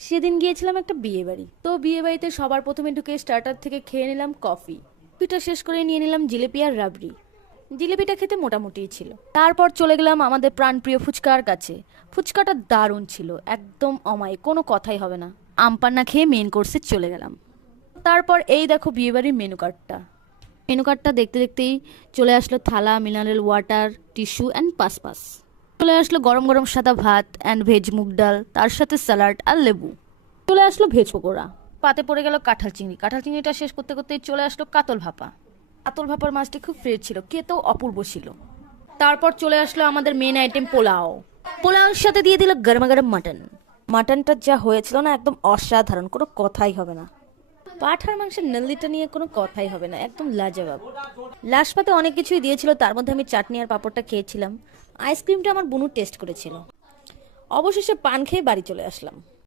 সেদিন গিয়েছিলাম একটা বিয়ে বাড়ি। তো বিয়ে বাড়িতে সবার প্রথমে ঢুকে স্টার্টার থেকে খেয়ে নিলাম কফি। পিঠা শেষ করে নিয়ে নিলাম জিলিপি আর রাবড়ি। জিলিপিটা খেতে মোটামুটিই ছিল। তারপর চলে গেলাম আমাদের প্রাণপ্রিয় ফুচকার কাছে। ফুচকাটা দারুণ ছিল, একদম অমায়িক, কোনো কথাই হবে না। আমপান্না খেয়ে মেন কোর্সে চলে গেলাম। তারপর এই দেখো বিয়েবাড়ির মেনু কার্ডটা। মেনু কার্ডটা দেখতে দেখতেই চলে আসলো থালা, মিনারেল ওয়াটার, টিস্যু অ্যান্ড পাসপাস। চলে আসলো গরম গরম সাদা ভাত অ্যান্ড ভেজ মুগ ডাল, তার সাথে স্যালাড আর লেবু। চলে আসলো ভেজ পকোড়া। পাতে পড়ে গেল কাঁঠাল চিংড়ি। কাঁঠাল চিংড়িটা শেষ করতে করতেই চলে আসলো কাতল ভাপা। কাতল ভাপার মাছটি খুব ফ্রেশ ছিল, খেতেও অপূর্ব ছিল। তারপর চলে আসলো আমাদের মেন আইটেম পোলাও। পোলাওর সাথে দিয়ে দিল গরমা গরম মাটন। মাটনটা যা হয়েছিল না, একদম অসাধারণ, কোনো কথাই হবে না। পাঠার মাংসের নল্লিটা নিয়ে কোনো কথাই হবে না, একদম লাজবাব। লাস্ট পাতে অনেক কিছুই দিয়েছিল, তার মধ্যে আমি চাটনি আর পাঁপড়টা খেয়েছিলাম। আইসক্রিমটা আমার বুনু টেস্ট করেছিল। অবশেষে পান খেয়ে বাড়ি চলে আসলাম।